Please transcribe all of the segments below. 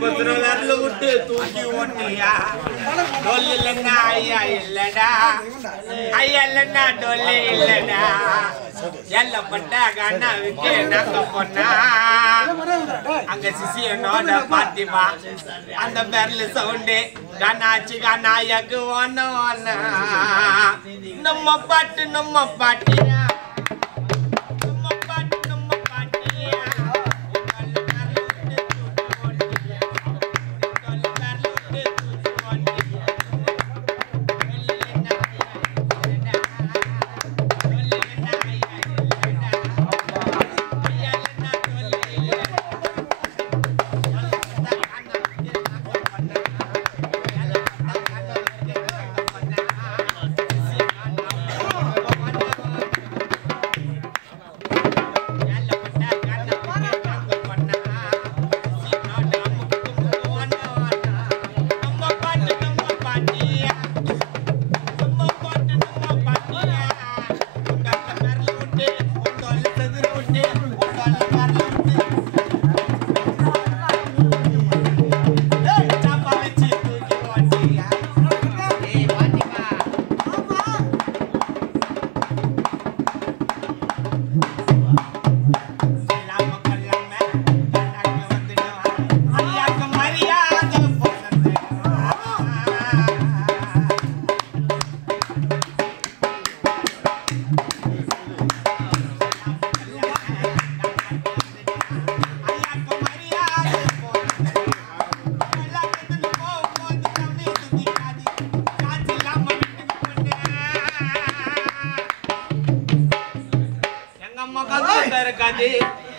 கொத்துற வரல விட்டு தூக்கி ஓட்டியா டொல் இல்லன்னா ஐயா இல்லடா ஐயா இல்லன்னா டொல்லே இல்லடா எல்ல பட்டா கண்ணா விட்டு நாங்க பொண்ணா அங்க சிசியனோட பாத்திமா அந்த பெரல் சவுண்டு கண்ணாச்சி கண்ணாயக்கு ஒன்னு ஒன்னா நம்ம பாட்டியா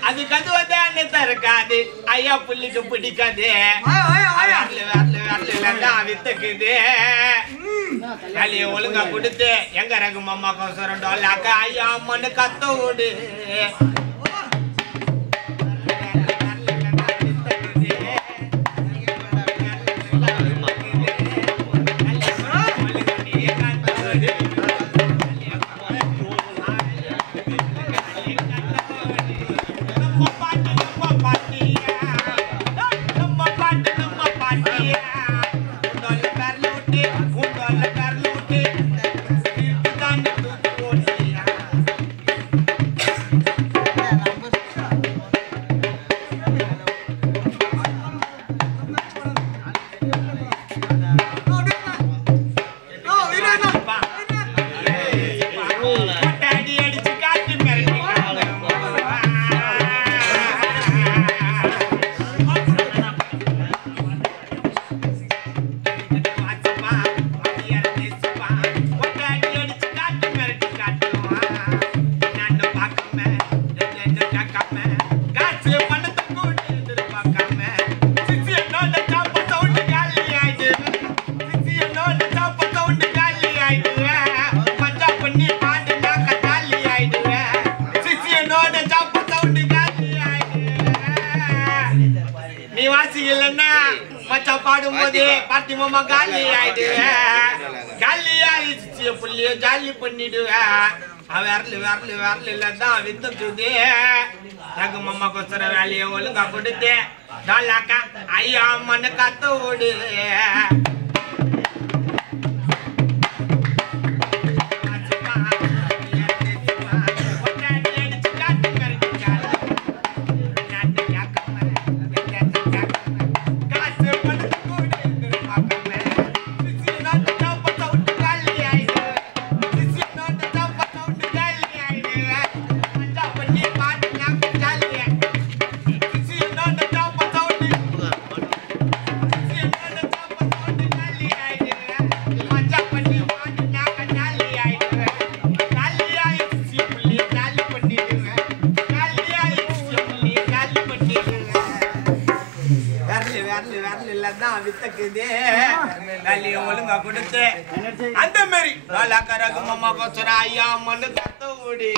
அது கதுவதே அன்னைத்த இருக்காது ஐயா புள்ளிக்கு பிடிக்காது வித்துக்குது ஒழுங்கா கொடுத்து எங்க ரகம் அம்மா கோசரம் டோலாக்கா ஐயா அம்மன்னு கத்த ஓடு பாடும்போது பாட்டி மாமா காலி ஆயிடுவேன் காலி ஆயிடுச்சு புள்ளிய ஜாலி பண்ணிடுவேன் வரல இல்லதான் வித்துக்குது ரகு மாமா கொசர வேலையை ஒழுங்கா கொடுத்து டாலாக்கா ஐயா அம்மன்னு கத்த ஓடு ஒழுங்கா கொடுத்து அந்த மாதிரி ஐயா மண்ணு கத்த ஓடி